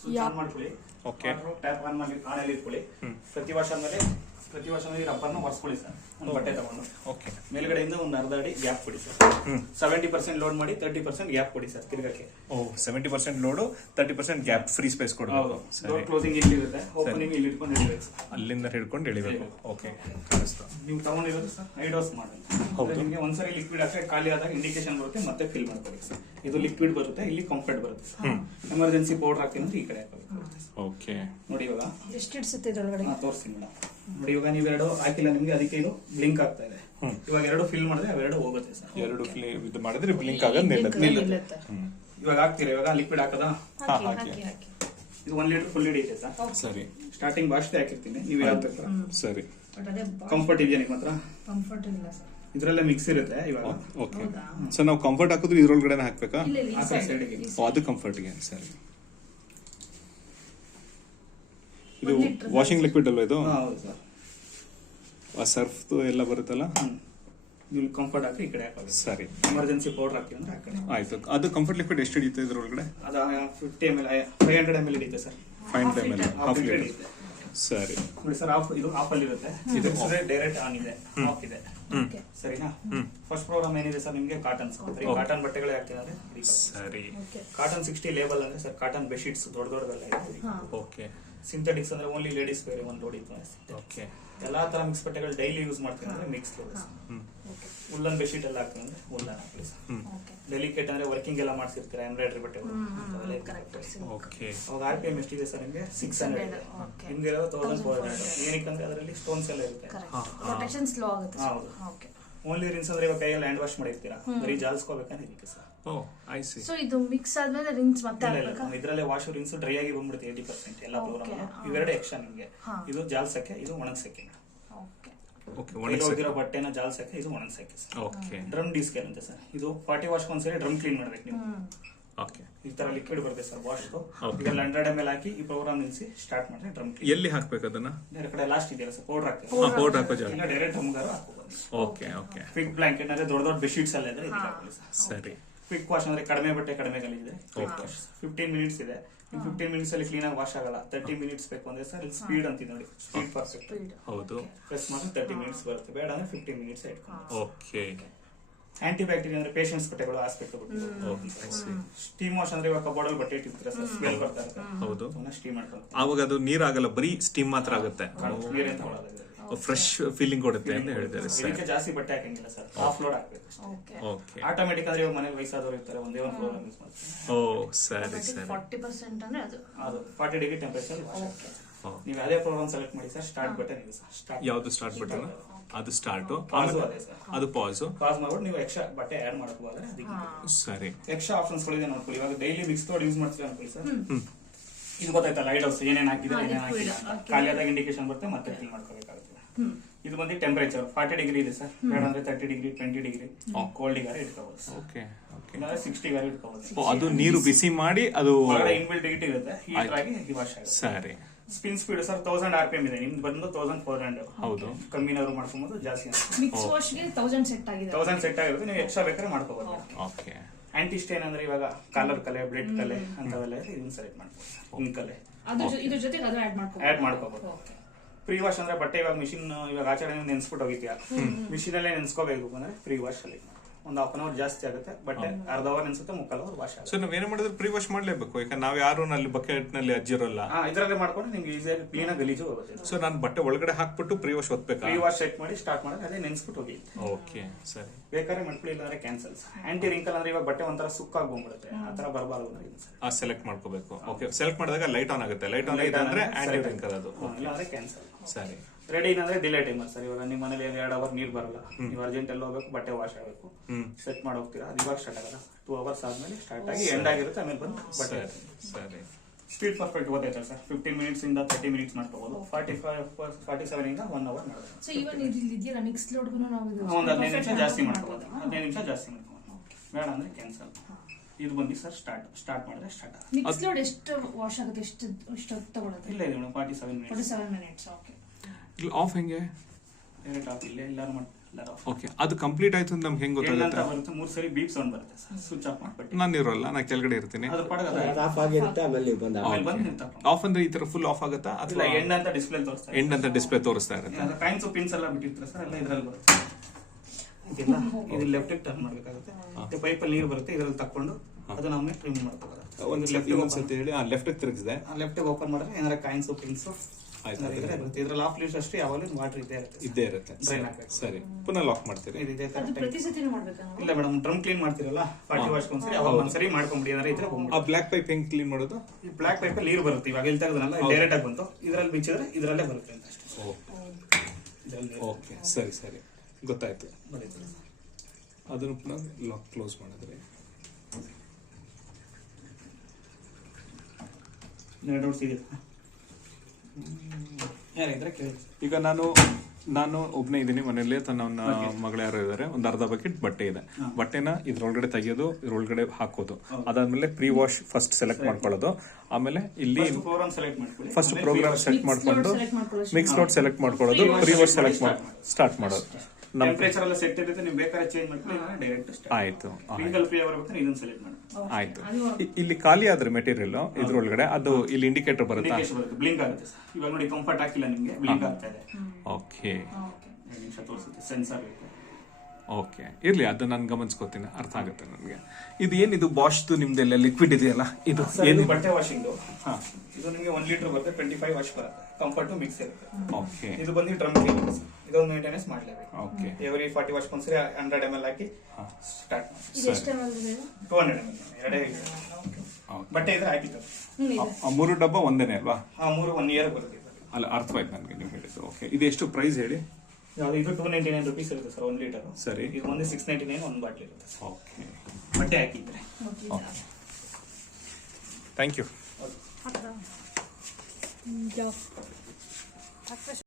Switch on ಮಾಡ್ಕೊಳ್ಳಿ. Okay, tap on ಮಾಡಿ ಆನಲ್ಲಿ ಇಟ್ಕೊಳ್ಳಿ. ಪ್ರತಿ ವಾಶ್ ಆದ್ಮೇಲೆ ರಬ್ಬರ್ನ ಒರೆಸ್ಕೊಳ್ಳಿ ಸರ್, ಒಂದು ಬಟ್ಟೆ ತಗೊಂಡು. ಓಕೆ, ಮೇಲ್ಗಡೆಯಿಂದ ಒಂದು ಅರ್ಧ ಅಡಿ ಗ್ಯಾಪ್ ಕೊಡಿ ಸರ್. 70% ಲೋಡ್ ಮಾಡಿ 30% ಗ್ಯಾಪ್ ಕೊಡಿ ಸರ್ ತಿರ್ಗಕ್ಕೆ. 70% ಲೋಡು 30% ಗ್ಯಾಪ್, ಫ್ರೀ ಸ್ಪೇಸ್ ಕೊಡೋದು. ಡೋರ್ ಕ್ಲೋಸಿಂಗ್ ಇಲ್ಲಿ ಇರುತ್ತೆ, ಓಪನಿಂಗ್ ಇಲ್ಲಿ ಇಟ್ಕೊಂಡು ಎಳಿಬೇಕು ಸರ್. ಅಲ್ಲಿಂದ ಹಿಡ್ಕೊಂಡು ಎಳಿಬೇಕು. ಓಕೆ, ನೀವು ತಗೊಂಡಿರೋದು ಸರ್ ಐಡೋಸ್ ಮಾಡಲ್. ನಿಮಗೆ ಒಂದ್ಸರಿ ಲಿಕ್ವಿಡ್ ಹಾಕಿ ಖಾಲಿ ಆದಾಗ ಇಂಡಿಕೇಶನ್ ಬರುತ್ತೆ, ಮತ್ತೆ ಫಿಲ್ ಮಾಡ್ಕೊಳ್ಳಿ ಸರ್. ಇದು ಲಿಕ್ವಿಡ್ ಬರುತ್ತೆ, ಇಲ್ಲಿ ಕಂಫರ್ಟ್ ಬರುತ್ತೆ ಸರ್. ಎಮರ್ಜೆನ್ಸಿ ಪೌಡರ್ ಹಾಕಿ ಅಂದ್ರೆ ಈ ಕಡೆ ಹಾಕಬೇಕು. ಓಕೆ, ನೋಡಿ ಇವಾಗ ಎಷ್ಟು ಇಡ್ಸುತ್ತೆ ಇದರೊಳಗಡೆ ತೋರಿಸ್ತೀನಿ ಮೇಡಮ್. ನೋಡಿ ಇವಾಗ ನೀವೆರಡು ಹಾಕಿಲ್ಲ, ನಿಮ್ಗೆ ಅದಕ್ಕೆ ಇದು ಬ್ಲಿಂಕ್ ಆಗ್ತಾ ಇದೆ. ಇವಾಗ ಎರಡು ಫಿಲ್ ಮಾಡಿದ್ರೆ ಅವೆರಡು ಹೋಗುತ್ತೆ ಸರ್. ಎರಡು ಇದು ಮಾಡಿದ್ರೆ ಬ್ಲಿಂಕ್ ಆಗೋದು ನಿಲ್ಲುತ್ತೆ. ಇವಾಗ ಹಾಕ್ತೀರಾ, ಇವಾಗ ಲಿಕ್ವಿಡ್ ಹಾಕದ. ಇದು 1 ಲೀಟರ್ ಫುಲ್ ಹಿಡಿಯುತ್ತೆ ಸರ್. ಸರಿ, ಸ್ಟಾರ್ಟಿಂಗ್ ಬಾಷ್ಪೆ ಹಾಕಿರ್ತೀನಿ, ನೀವು ಯಾವ್ದು ಸರಿ. ಕಂಫರ್ಟ್ ಇದೆಯಾ ನಿಮ್ಮ ಹತ್ರ? ಕಂಫರ್ಟ್ ಇಲ್ಲ ಸರ್, ಇದ್ರಲ್ಲೇ ಮಿಕ್ಸ್ ಇರುತ್ತೆ ಇವಾಗ. ಓಕೆ, ಸೊ ನಾವು ಕಂಫರ್ಟ್ ಹಾಕಿದ್ರೆ ಇದ್ರೊಳಗಡೆ ಹಾಕ್ಬೇಕಾ? ಆ ಸೈಡ್ಗೆ ಅದು ಕಂಫರ್ಟ್ಗೆ. ಸರಿ, ಇದು ವಾಷಿಂಗ್ ಲಿಕ್ವಿಡ್ ಅಲ್ವಾ ಇದು? ಹೌದು ಸರ್. ಸರ್ಫ್ ಎಲ್ಲ ಬರುತ್ತಲ್ಲ, ನೀವು ಕಂಫರ್ಟ್ ಹಾಕಿ ಈ ಕಡೆ ಹಾಕೋದು. ಸರಿ, ಎಮರ್ಜೆನ್ಸಿ ಪೌಡರ್ ಹಾಕಿ ಅಂದ್ರೆ ಆ ಕಡೆ. ಆಯ್ತು. ಅದು ಕಂಫರ್ಟ್ ಲಿಕ್ವಿಡ್ ಎಷ್ಟು ಹಿಡಿಯುತ್ತೆ ಇದ್ರೊಳಗಡೆ? ಅದು 50 ml 500 ml ಹಿಡಿಯುತ್ತೆ ಸರ್. 500 ml, half litre. ಸರಿ ನೋಡಿ ಸರ್, ಇದು ಆಫ್ ಅಲ್ಲಿ ಇರುತ್ತೆ. ಇದು ಡೈರೆಕ್ಟ್ ಆನ್ ಇದೆ, ಆಫ್ ಇದೆ. ಸರಿನಾ? ಫಸ್ಟ್ ಪ್ರೋಗ್ರಾಮ್ ಏನಿದೆ ಸರ್ ನಿಮ್ಗೆ ಕಾಟನ್. ಕಾಟನ್ ಬಟ್ಟೆಗಳೇ ಹಾಕ್ತಿದ್ದಾರೆ. ಸರಿ, ಕಾಟನ್ 60 ಲೇಬಲ್ ಅಂದ್ರೆ ಸರ್ ಕಾಟನ್ ಬೆಡ್ಶೀಟ್ಸ್ ದೊಡ್ಡದೆಲ್ಲ ಇದೆ. ಓಕೆ, ಸಿಂಥೆಟಿಕ್ಸ್ ಅಂದ್ರೆ ಓನ್ಲಿ ಲೇಡೀಸ್ ವೇರ್ ಒಂದು ಲೋಡ್ ಇತ್ತು. ಓಕೆ, ಎಲ್ಲಾ ತರ ಮಿಕ್ಸ್ ಬಟ್ಟೆಗಳು ಡೈಲಿ ಯೂಸ್ ಮಾಡ್ತೀವಿ ಅಂದ್ರೆ ಮಿಕ್ಸ್ ಲೋಡ್. ಉಲ್ಲನ್ ಬೆಡ್ಶೀಟ್ ಎಲ್ಲ ಹಾಕ್ತೀವಿ ಅಂದ್ರೆ ಉಲ್ಲನ್ ಹಾಕ್ಲಿ ಸರ್. ಡೆಲಿಕೇಟ್ ಅಂದ್ರೆ ವರ್ಕಿಂಗ್ ಎಲ್ಲ ಮಾಡ್ಸಿರ್ತೀರಾ, ಎಂಬ್ರಾಯ್ಡರಿ ಬಟ್ಟೆಗಳು. ಓಕೆ, ಅವಾಗ RPM ಎಷ್ಟಿದೆ ಸರ್ ನಿಮ್ಗೆ? 600. ನಿಮ್ಗೆ 1400. ಏನಕ್ಕಂದ್ರೆ ಅದರಲ್ಲಿ ಸ್ಟೋನ್ಸ್ ಎಲ್ಲ ಇರುತ್ತೆ. ರೊಟೇಷನ್ ಸ್ಲೋ ಆಗುತ್ತೆ. ಹೌದು. ಓನ್ಲಿ ರಿನ್ಸ್ ಅಂದ್ರೆ ಇವಾಗ ಕೈಯಲ್ಲಿ ಹ್ಯಾಂಡ್ ವಾಶ್ ಮಾಡಿರ್ತೀರಾ, ಬರೀ ಜಾಲ್ಸ್ಕೋಬೇಕಂದ್ರೆ ಇದಕ್ಕೆ ಸರ್. ಸೊ ಇದು ಮಿಕ್ಸ್ ಆದ್ಮೇಲೆ ರಿನ್ಸ್ ಮತ್ತೆ ಇದ್ರಲ್ಲೇ ವಾಶ್ ರಿನ್ಸ್ ಡ್ರೈ ಆಗಿ ಬಂದ್ಬಿಡುತ್ತೆ 80% ಎಲ್ಲ ಪ್ರೋಗ್ರಾಮ್. ಇವೆರಡು ಎಕ್ಸ್ಟ್ರಾ ನಿಮ್ಗೆ. ಇದು ಜಾಲ್ಸಕ್ಕೆ, ಇದು ಒಣಗ್ಸಕ್ಕೆ. ಹೋಗಿರೋ ಬಟ್ಟೆನ ಜಾಲ್ಸಕ್ಕೆ, ಇದು ಒಣಗ್ಸಕ್ಕೆ ಸರ್. ಡ್ರಮ್ ಡಿಸ್ಕೇಲ್ ಅಂತ ಸರ್. ಇದು 40 ವಾಶ್ ಒಂದ್ಸರಿ ಡ್ರಮ್ ಕ್ಲೀನ್ ಮಾಡ್ಬೇಕು ನೀವು. ಈ ತರ ಲಿಕ್ವಿಡ್ ಬರುತ್ತೆ ಸರ್ ವಾಶ್. ಇದ್ರಲ್ಲಿ 100 ml ಹಾಕಿ ಈ ಪ್ರೋಗ್ರಾಮ್ ನಿಲ್ಸಿ ಸ್ಟಾರ್ಟ್ ಮಾಡಿದ್ರೆ ಡ್ರಮ್ ಕ್ಲೀನ್. ಎಲ್ಲಿ ಹಾಕ್ಬೇಕು ಅದನ್ನ? ಕಡೆ ಲಾಸ್ಟ್ ಇದೆಯಲ್ಲ ಸರ್, ಪೌಡರ್ ಹಾಕ್ತೀವಿ. ಪೌಡರ್ ಹಾಕೋ ಜಾಗ ಇಲ್ಲ ಡೈರೆಕ್ಟ್ ಡ್ರಮ್ಗಾರು ಹಾಕೋಬಹುದು. Okay, okay. ಕ್ವಿಕ್ ಬ್ಲಾಂಕೆಟ್ ಅಂದ್ರೆ ದೊಡ್ಡ ಬೆಡ್ಶೀಟ್ಸ್ ಎಲ್ಲ ಇದ್ರೆ ಇದಕ್ಕೆ ಹಾಕೊಳ್ಳಿ ಸರ್. ಸರಿ, ಕ್ವಿಕ್ ವಾಶ್ ಅಂದ್ರೆ ಕಡಿಮೆ ಬಟ್ಟೆ ಕಡಿಮೆ ಗಲೀಜಿದೆ. 15 ಮಿನಿಟ್ಸ್ ಇದೆ. 15 ಮಿನಿಟ್ಸ್ ಅಲ್ಲಿ ಕ್ಲೀನ್ ಆಗಿ ವಾಶ್ ಆಗಲ್ಲ. 30 ಮಿನಿಟ್ಸ್ ಬೇಕು ಅಂದ್ರೆ ಸರ್ ಇಲ್ಲಿ ಸ್ಪೀಡ್ ಅಂತಿದೆ ನೋಡಿ, ಸ್ಪೀಡ್ ಪರ್ಫೆಕ್ಟ್. ಹೌದು, ಪ್ರೆಸ್ ಮಾಡಿ 30 ಮಿನಿಟ್ಸ್ ಬರುತ್ತೆ. ಬೇಡ ಅಂದ್ರೆ 15 ಮಿನಿಟ್ಸ್ ಇಟ್ಕೊಂಡು. ಓಕೆ. ಆಂಟಿ ಬ್ಯಾಕ್ಟೀರಿಯಾ ಅಂದ್ರೆ ಪೇಷಂಟ್ಸ್ ಬಟ್ಟೆಗಳು ಹಾಸ್ಪಿಟಲ್ ಸ್ಟೀಮ್ ವಾಶ್ ಅಂದ್ರೆ ಇವಾಗ ಕಬೋರ್ಡ್ ಬಟ್ಟೆ ಇಟ್ಟಿರ್ತಾರೆ ಸರ್, ಸ್ಮೆಲ್ ಬರ್ತಾ ಇರುತ್ತೆ. ಹೌದು, ಸ್ಟೀಮ್ ಮಾಡ್ಕೊಂಡು ಆವಾಗ ಅದು ನೀರಾಗಲ್ಲ, ಬರೀ ಸ್ಟೀಮ್ ಮಾತ್ರ ಆಗುತ್ತೆ. ನೀರೇನ್ ತಗೊಳ್ಳೋದು, ಫ್ರೆಶ್ ಫೀಲಿಂಗ್ ಕೊಡುತ್ತೆ ಅಂತ ಹೇಳಿದ್ದಾರೆ. ಇದಕ್ಕೆ ಜಾಸ್ತಿ ಬಟ್ಟೆ ಹಾಕಂಗಿಲ್ಲ ಸರ್, ಹಾಫ್ ಲೋಡ್ ಹಾಕ್ಬೇಕು. ಓಕೆ, ಆಟೋಮೆಟಿಕ್ ಅಂದ್ರೆ ಇವಾಗ ಮನೇಲಿ ವಯಸ್ಸಾದವರು ಇರ್ತಾರೆ, ಒಂದೇ ಒಂದು ಪ್ರೋಗ್ರಾಮ್ ಯೂಸ್ ಮಾಡ್ತಾರೆ. ಓ ಸರಿ ಸರಿ. 40% ಅಂದ್ರೆ ಅದು 40 ಡಿಗ್ರಿ ಟೆಂಪರೇಚರ್. ನೀವು ಅದೇ ಪ್ರೋಗ್ರಾಮ್ ಸೆಲೆಕ್ಟ್ ಮಾಡಿ ಸರ್. ಸ್ಟಾರ್ಟ್ ಬಟನ್ ಇದೆ ಸರ್. ಸ್ಟಾರ್ಟ್ ಯಾವುದು ಸ್ಟಾರ್ಟ್ ಬಟನ್? ಅದು ಸ್ಟಾರ್ಟ್, ಅದು ಪಾಸ್ ಮಾಡ್ಬಿಟ್ಟು ನೀವು ಎಕ್ಸ್ಟ್ರಾ ಬಟ್ಟೆ ಆಡ್ ಮಾಡ್ಕೋಬಹುದು. ಅದಕ್ಕೆ ಸರಿ, ಎಕ್ಸ್ಟ್ರಾ ಆಪ್ಷನ್ಸ್ ಗಳಿದೆ ನೋಡ್ಕೊಳ್ಳಿ. ಇವಾಗ ಡೈಲಿ ಮಿಕ್ಸ್ ತೋಡ್ ಯೂಸ್ ಮಾಡ್ತೀವಿ ಅನ್ಕೊಳ್ಳಿ ಸರ್. ಇದು ಗೊತ್ತಾಯ್ತಲ್ಲ, ಲೈಟ್ ಹೌಸ್ ಏನೇನ್ ಹಾಕಿದ್ರೆ ಏನೇನ್ ಹಾಕಿಲ್ಲ ಖಾಲಿ ಆದಾಗ ಇಂಡಿಕೇಶನ್ ಬರುತ್ತೆ, ಮತ್ತೆ ಫಿಲ್ ಮಾಡ್ಕೋಬೇಕಾಗುತ್ತೆ. ಇದು ಬಂದು ಟೆಂಪರೇಚರ್ 40 ಡಿಗ್ರಿ ಇದೆ ಸರ್. ಬೇಡ ಅಂದ್ರೆ 30 ಡಿಗ್ರಿ 20 ಡಿಗ್ರಿ ಕೋಲ್ಡ್ ಗಾರೆ ಇಟ್ಕೋಬಹುದು. ಓಕೆ, 60 ಗಾರೆ ಇಟ್ಕೋಬಹುದು. ಅದು ನೀರು ಬಿಸಿ ಮಾಡಿ ಅದು ಇನ್ಬಿಲ್ಟ್ ಹೀಟ್ ಇರುತ್ತೆ, ಹೀಟರ್ ಆಗಿ ವಾಶ್ ಆಗುತ್ತೆ. ಸರಿ. ಸ್ಪಿನ್ ಸ್ಪೀಡ್ ಸರ್ 1000 RPM ಇದೆ. ನಿಮ್ದು ಬಂದು 1400. ಹೌದು, ಕಮ್ಮಿನವರು ಮಾಡ್ಕೊಬಹುದು, ಜಾಸ್ತಿ ಮಿಕ್ಸ್ ವಾಶ್ ಗೆ 1000 ಸೆಟ್ ಆಗಿದೆ. 1000 ಸೆಟ್ ಆಗಿರುತ್ತೆ. ನೀವು ಎಕ್ಸ್ಟ್ರಾ ಬೇಕಾದ್ರೆ ಮಾಡ್ಕೋಬಹುದು. ಓಕೆ. ಆಂಟಿ ಸ್ಟೇನ್ ಅಂದ್ರೆ ಇವಾಗ ಕಾಲರ್ ಕಲೆ, ಬ್ಲಡ್ ಕಲೆ ಅಂತವೆಲ್ಲ ಇದನ್ನ ಸೆಲೆಕ್ಟ್ ಮಾಡ್ಕೋಬಹುದು. ಇಂಕ್ ಕಲೆ ಇದ್ರ ಜೊತೆಗೆ ಅದು ಆಡ್ ಮಾಡ್ಕೋಬಹುದು. ಪ್ರೀ ವಾಶ್ ಅಂದ್ರೆ ಬಟ್ಟೆ ಇವಾಗ ಮಿಷಿನ್ ಇವಾಗ ಆಚರಣೆ ನೆನ್ಸ್ಬಿಟ್ಟು ಹೋಗಿದ್ಯಾ, ಮಿಷಿನ್ ಅಲ್ಲೇ ನೆನ್ಸ್ಕೋಬೇಕು ಅಂದ್ರೆ ಪ್ರೀ ವಾಶ್ ಅಲ್ಲಿ ಒಂದು 1/2 hour ಜಾಸ್ತಿ ಆಗುತ್ತೆ. ಬಟ್ಟೆ ಅರ್ಧ ಅವರ್ ನೆನ್ಸುತ್ತೆ, 3/4 hour ವಾಶ್ ಆಗುತ್ತೆ. ಸೊ ನಾವೇನು ಮಾಡಿದ್ರೆ ಪ್ರೀ ವಾಶ್ ಮಾಡ್ಲೇಬೇಕು, ಯಾಕಂದ್ರೆ ನಾವ್ ಯಾರು ಅಲ್ಲಿ ಬಕೆಟ್ ನಲ್ಲಿ ಅಜ್ಜಿರೋಲ್ಲ. ಇದ್ರಲ್ಲೇ ಮಾಡ್ಕೊಂಡು ನಿಮ್ಗೆ ಈಸಿಯಾಗಿ ಕ್ಲೀನ್ ಆಗಿ ಗಲೀಜು ಹೋಗುತ್ತೆ. ಸೊ ನಾನು ಬಟ್ಟೆ ಒಳಗಡೆ ಹಾಕ್ಬಿಟ್ಟು ಪ್ರೀ ವಾಶ್ ಒತ್ಬೇಕಾ? ಪ್ರೀ ವಾಶ್ ಸೆಟ್ ಮಾಡಿ ಸ್ಟಾರ್ಟ್ ಮಾಡಿದ್ರೆ ಅದೇ ನೆನ್ಸ್ಬಿಟ್ಟು ಹೋಗಿ. ಓಕೆ, ಸರಿ. ಬೇಕಾದ್ರೆ ಮಾಡ್ಕೊಳ್ಳಿ, ಇಲ್ಲಾಂದ್ರೆ ಕ್ಯಾನ್ಸಲ್. ಆಂಟಿ ರಿಂಕಲ್ ಅಂದ್ರೆ ಇವಾಗ ಬಟ್ಟೆ ಒಂಥರ ಸುಕ್ಕಾಗಿ ಬಂದ್ಬಿಡುತ್ತೆ, ಆತರ ಬರಬಾರದು ಅಂದ್ರೆ ಸೆಲೆಕ್ಟ್ ಮಾಡ್ಕೋಬೇಕು. ಓಕೆ, ಸೆಲೆಕ್ಟ್ ಮಾಡಿದಾಗ ಲೈಟ್ ಆನ್ ಆಗುತ್ತೆ. ಲೈಟ್ ಆನ್ ಆಗಿದೆ ಅಂದ್ರೆ ಆಂಟಿ ರಿಂಕಲ್ ಅದು, ಇಲ್ಲಾಂದ್ರೆ ಕ್ಯಾನ್ಸಲ್. ಸರಿ. ರೆಡಿ ಅಂದ್ರೆ ಡಿಲೇ ಟೈಮರ್ ಸರ್. ಇವಾಗ ನಿಮ್ಮ ಮನೇಲಿ 2 ಅವರ್ ನೀರ್ ಬರಲ್ಲ, ನೀವು ಅರ್ಜೆಂಟ್ ಎಲ್ಲ ಹೋಗ್ಬೇಕು, ಬಟ್ಟೆ ವಾಶ್ ಆಗಬೇಕು, ಸೆಟ್ ಮಾಡಿ ಹೋಗ್ತೀರಾ. ಅದು ಇವಾಗ ಸ್ಟಾರ್ಟ್ ಆಗಲ್ಲ, 2 ಅವರ್ಸ್ ಆದ್ಮೇಲೆ ಸ್ಟಾರ್ಟ್ ಆಗಿ ಎಂಡ್ ಆಗಿರುತ್ತೆ. ಆಮೇಲೆ ಬಂದು ಬಟ್ಟೆ. ಸರಿ. ಸ್ಪೀಡ್ ಪರ್ಫೆಕ್ಟ್ ಗೊತ್ತಾಯ್ತಲ್ಲ ಸರ್. 15 ಮಿನಿಟ್ಸ್ ಇಂದ 30 ಮಿನಿಟ್ಸ್ ಮಾಡ್ಕೋಬಹುದು. 47 ಇಂದ 1 ಅವರ್ ಮಾಡಬಹುದು. ಸೊ ಇವನ್ ಇದೆಯಲ್ಲ ಮಿಕ್ಸ್ ಲೋಡ್ಗೂ ನಾವು ಒಂದು 15 ನಿಮಿಷ ಜಾಸ್ತಿ ಮಾಡ್ಕೋಬಹುದು. 15 ನಿಮಿಷ ಜಾಸ್ತಿ ಮಾಡ್ಕೋಬಹುದು. ಬೇಡ ಅಂದ್ರೆ ಕ್ಯಾನ್ಸಲ್. ಇದು ಬಂದು ಸರ್ ಸ್ಟಾರ್ಟ್ ಮಾಡಿದ್ರೆ ಸ್ಟಾರ್ಟ್ ಆಗುತ್ತೆ. ಮಿಕ್ಸ್ ಲೋಡ್ ಎಷ್ಟು ವಾಶ್ ಆಗುತ್ತೆ, ಎಷ್ಟು ತಗೊಳುತ್ತೆ? ಇಲ್ಲ ಇದು 47 ಮಿನಿಟ್ಸ್. 47 ಮಿನಿಟ್ಸ್. ಓಕೆ. ಇಲ್ಲಿ ಆಫ್ ಹೆಂಗೆ? ಡೈರೆಕ್ಟ್ ಆಫ್ ಇಲ್ಲೇ ಎಲ್ಲರೂ ಓಕೆ, ಅದು ಕಂಪ್ಲೀಟ್ ಆಯ್ತು ಅಂತ ನಮ್ಗೆ ಹೆಂಗ್ ಅಂತ ಗೊತ್ತಾಗುತ್ತೆ? ಬರುತ್ತೆ, 3 ಸರಿ ಬೀಪ್ ಸೌಂಡ್ ಬರುತ್ತೆ ಸರ್. ಸ್ವಿಚ್ ಆಫ್ ಮಾಡ್ಬಿಟ್ಟು ನಾನು ಇರೋಲ್ಲ, ನಾನು ಕೆಳಗಡೆ ಇರ್ತೀನಿ. ಅದ್ರ ಪಡಗ ಅದು ಆಫ್ ಆಗಿರುತ್ತೆ, ಆಮೇಲೆ ನೀವು ಬಂದ ಆಮೇಲೆ ಬಂದು ನಿಂತ ಆಫ್ ಅಂದ್ರೆ ಈ ತರ ಫುಲ್ ಆಫ್ ಆಗುತ್ತಾ ಇಲ್ಲ, ಅಥವಾ ಎಂಡ್ ಅಂತ ಡಿಸ್ಪ್ಲೇ ತೋರಿಸ್ತಾ ಎಂಡ್ ಅಂತ ಡಿಸ್ಪ್ಲೇ ತೋರಿಸ್ತಾ ಇರುತ್ತೆ? ಕಾಯಿನ್ಸ್ ಪಿನ್ಸ್ ಎಲ್ಲ ಬಿಟ್ಟಿರ್ತಾರೆ ಸರ್, ಎಲ್ಲ ಇದ್ರಲ್ಲಿ ಬರುತ್ತೆ. ಇದೆಲ್ಲ ಇದು ಲೆಫ್ಟ್ ಟರ್ನ್ ಮಾಡ್ಬೇಕಾಗುತ್ತೆ. ಪೈಪ್ ಅಲ್ಲಿ ನೀರು ಬರುತ್ತೆ, ಇದ್ರಲ್ಲಿ ತಕೊಂಡು ಅದನ್ನ ಒಮ್ಮೆ ರಿಮೂವ್ ಮಾಡ್ಕೋಬಹುದು. ಒಂದ್ಸತಿ ಹೇಳಿ. ಲೆಫ್ಟ್ ತಿರುಗಿಸಿದೆ, ಲೆಫ್ಟ್ ಹೋಗ್ಕೊಂಡು ಮಾಡಿದ್ರೆ ಏನಾರ ಕಾಯಿನ್ಸ್ ಪಿನ್ಸ್ ಆಯ್ತು, ಇದ್ರಲ್ಲಿ ಆಫ್ ಲೀಟರ್ ಅಷ್ಟೇ ಯಾವಾಗಲೂ ವಾಟರ್ ಇದ್ದೇ ಇರುತ್ತೆ. ಡ್ರೈನ್ ಆಗ್ಬೇಕು. ಸರಿ, ಪುನಃ ಲಾಕ್ ಮಾಡ್ತೀರಿ? ಇದೇ ತರ ಅದು ಪ್ರತಿ ಸತಿನೂ ಮಾಡ್ಬೇಕಾ ನಾವು? ಇಲ್ಲ ಮೇಡಮ್, ಡ್ರಮ್ ಕ್ಲೀನ್ ಮಾಡ್ತಿರಲ್ಲ, 40 ವಾಶ್ ಒಂದ್ಸರಿ ಅವಾಗ ಒಂದ್ಸರಿ ಮಾಡ್ಕೊಂಬಿಡಿ. ಏನಾರ ಇದ್ರೆ ಆ ಬ್ಲಾಕ್ ಪೈಪ್ ಹೆಂಗ್ ಕ್ಲೀನ್ ಮಾಡೋದು? ಈ ಬ್ಲಾಕ್ ಪೈಪ್ ಅಲ್ಲಿ ನೀರು ಬರುತ್ತೆ, ಇವಾಗ ಇಲ್ಲಿ ತೆಗೆದನಲ್ಲ ಡೈರೆಕ್ಟ್ ಆಗಿ ಬಂತು, ಇದ್ರಲ್ಲಿ ಬಿಚ್ಚಿದ್ರೆ ಇದ್ರಲ್ಲೇ ಬರುತ್ತೆ ಅಂತ ಅಷ್ಟೇ. ಓಕೆ, ಸರಿ ಸರಿ, ಗೊತ್ತಾಯ್ತು. ಬರುತ್ತೆ. ಅದನ್ನು ಪುನಃ ಲಾಕ್ ಕ್ಲೋಸ್ ಮಾಡಿದ್ರೆ 2 ಡೌಟ್ಸ್ ಇದೆ. ಯಾರಿದ್ರೆ ಕೇಳಿ. ಈಗ ನಾನು ಒಬ್ನೇ ಇದ್ದೀನಿ ಮನೆಯಲ್ಲಿ, ನನ್ನ ಮಗಳು ಯಾರು ಇದಾರೆ, ಒಂದು ಅರ್ಧ ಬಕೆಟ್ ಬಟ್ಟೆ ಇದೆ. ಬಟ್ಟೆನ ಇದ್ರೊಳಗಡೆ ತೆಗೆಯೋದು, ಇದ್ರೊಳಗಡೆ ಹಾಕೋದು, ಅದಾದ್ಮೇಲೆ ಪ್ರೀ ವಾಶ್ ಫಸ್ಟ್ ಸೆಲೆಕ್ಟ್ ಮಾಡ್ಕೊಳ್ಳೋದು, ಆಮೇಲೆ ಇಲ್ಲಿ ಪ್ರೋಗ್ರಾಮ್ ಸೆಲೆಕ್ಟ್ ಮಾಡ್ಕೊಳ್ಳಿ. ಫಸ್ಟ್ ಪ್ರೋಗ್ರಾಮ್ ಸೆಲೆಕ್ಟ್ ಮಾಡ್ಕೊಂಡು ಮಿಕ್ಸ್ ಲೋಡ್ ಸೆಲೆಕ್ಟ್ ಮಾಡ್ಕೊಳ್ಳೋದು, ಪ್ರೀ ವಾಶ್ ಸೆಲೆಕ್ಟ್ ಸ್ಟಾರ್ಟ್ ಮಾಡೋದು. ಟೆಂಪರೇಚರ್ ಎಲ್ಲ ಸೆಟ್ ಇರುತ್ತೆ, ನೀವು ಬೇಕಾದ್ರೆ ಚೇಂಜ್ ಮಾಡ್ಕೊಳ್ಳಿ, ಡೈರೆಕ್ಟ್ ಸ್ಟಾರ್ಟ್. ಆಯ್ತು ಸಿಂಗಲ್ ಫ್ರೀ ಬರಬೇಕು, ಇದನ್ನ ಸೆಲೆಕ್ಟ್ ಮಾಡಿ. ಆಯ್ತು. ಇಲ್ಲಿ ಖಾಲಿ ಆದ್ರೆ ಮೆಟೀರಿಯಲ್ ಇದ್ರೊಳಗಡೆ ಅದು ಇಲ್ಲಿ ಇಂಡಿಕೇಟರ್ ಬರುತ್ತಾ? ಇಂಡಿಕೇಶನ್ ಬರುತ್ತೆ, ಬ್ಲಿಂಕ್ ಆಗುತ್ತೆ ಸರ್. ಇವಾಗ ನೋಡಿ ಕಂಫರ್ಟ್ ಹಾಕಿಲ್ಲ ನಿಮಗೆ, ಬ್ಲಿಂಕ್ ಆಗ್ತಾ ಇದೆ. ಓಕೆ, 2 ನಿಮಿಷ ತೋರಿಸುತ್ತೆ, ಸೆನ್ಸರ್ ಇದೆ. ಓಕೆ, ಇರ್ಲಿ, ಅದು ನಾನು ಗಮನಿಸ್ಕೋತೀನಿ, ಅರ್ಥ ಆಗುತ್ತೆ ನನಗೆ. ಇದು ಏನಿದು ಬಾಶ್ದು ನಿಮ್ದೆಲ್ಲ ಲಿಕ್ವಿಡ್ ಇದೆಯಲ್ಲ, ಇದು ಇದು ಬಟ್ಟೆ ವಾಷಿಂಗ್. ಇದು ನಿಮಗೆ 1 ಲೀಟರ್ ಬರುತ್ತೆ, 25 ವಾಶ್ ಬರುತ್ತೆ, ಕಂಫರ್ಟ್ ಮಿಕ್ಸ್ ಇರುತ್ತೆ. ಓಕೆ, ಇದು ಬಂದು ಡ್ರಮ್ ಕ್ಲೀನ್, ಇದೊಂದು ಮೇಂಟೆನೆನ್ಸ್ ಮಾಡಲೇಬೇಕು. ಓಕೆ, ಎವ್ರಿ 40 ವಾಶ್ ಒಂದ್ಸರಿ 100 ml ಹಾಕಿ ಸ್ಟಾರ್ಟ್ ಮಾಡಿ. ಇದು ಎಷ್ಟು ml ಇದೆ? 200 ml, ಎರಡೇ ಇದೆ. ಬಟ್ಟೆ ಇದ್ರೆ ಹಾಕಿತ್ತು. ಆ 3 ಡಬ್ಬ ಒಂದೇನೆ ಅಲ್ವಾ? 1 ಇಯರ್ ಬರುತ್ತೆ. ಅಲ್ಲ, ಅರ್ಥವಾಯ್ತು ನನಗೆ ನೀವು ಹೇಳಿದ್ದು. ಓಕೆ, ಇದು ಎಷ್ಟು ಪ್ರೈಸ್ ಹೇಳಿ? ಇದು 299 ರುಪೀಸ್ ಇರುತ್ತೆ ಸರ್, 1 ಲೀಟರ್. ಸರಿ, ಇದು ಒಂದು 699 ಒಂದು ಬಾಟ್ಲಿ ಇರುತ್ತೆ. ಓಕೆ, ಬಟ್ಟೆ ಹಾಕಿದ್ರೆ. Thank you.